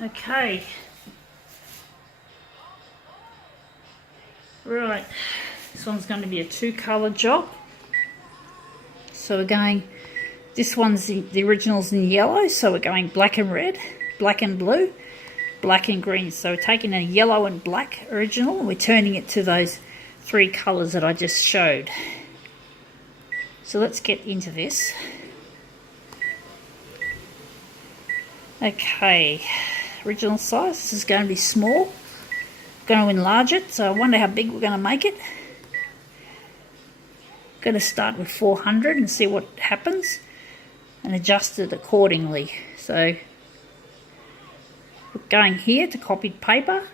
Okay. Right. This one's going to be a 2-colour job. So we're going, this one's the original's in yellow, so we're going black and red, black and blue, black and green. So we're taking a yellow and black original and we're turning it to those 3 colours that I just showed. So let's get into this. Okay, original size, this is going to be small. I'm going to enlarge it, so I wonder how big we're going to make it. I'm going to start with 400 and see what happens and adjust it accordingly. So we're going here to copied paper.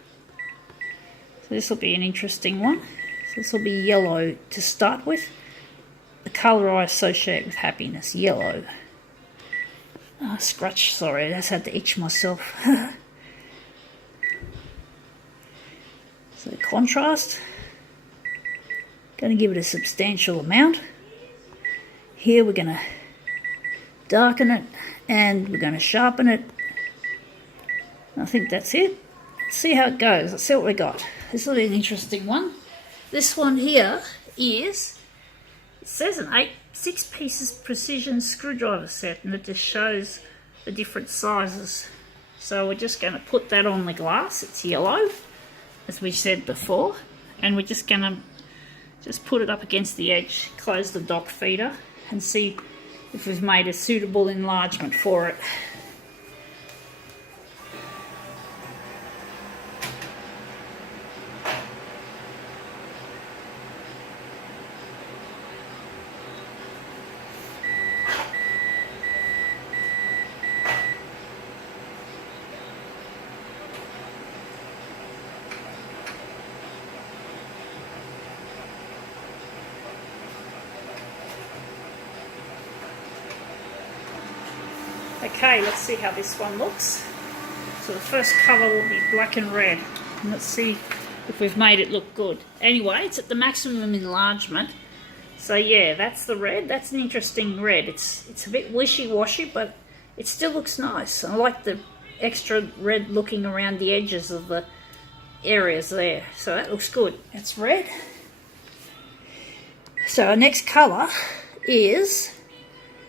So this will be an interesting one. So this will be yellow to start with. The colour I associate with happiness, yellow. Oh, scratch, sorry, I just had to itch myself. So contrast, going to give it a substantial amount. Here we're going to darken it and we're going to sharpen it. I think that's it. Let's see how it goes. Let's see what we got. This will be an interesting one. This one here is, it says an 6 pieces precision screwdriver set, and it just shows the different sizes. So we're just going to put that on the glass. It's yellow, as we said before, and we're just going to just put it up against the edge, close the dock feeder, and see if we've made a suitable enlargement for it. Okay, let's see how this one looks. So the first colour will be black and red. And let's see if we've made it look good. Anyway, it's at the maximum enlargement. So yeah, that's the red. That's an interesting red. It's a bit wishy-washy, but it still looks nice. I like the extra red looking around the edges of the areas there. So that looks good. That's red. So our next colour is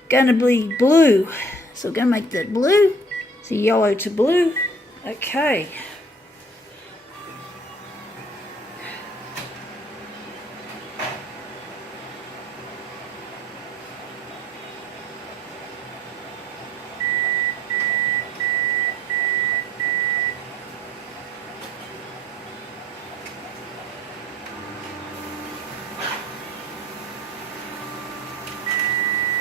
going to be blue. So we're going to make that blue. So yellow to blue. Okay.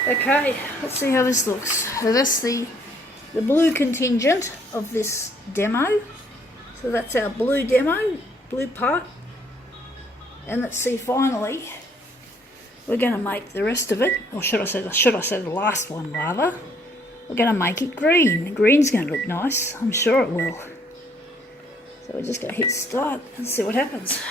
Okay, let's see how this looks. So that's the blue contingent of this demo. So that's our blue demo, blue part. And let's see, finally, we're going to make the rest of it, or should I say the last one rather. We're going to make it green. The green's going to look nice, I'm sure it will. So we're just going to hit start and see what happens.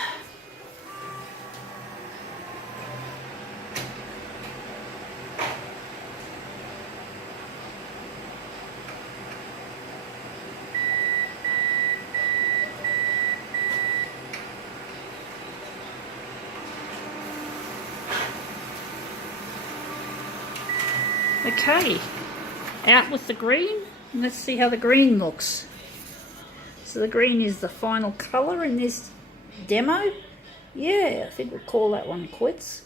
Okay, out with the green, and let's see how the green looks. So the green is the final colour in this demo. Yeah, I think we'll call that one quits.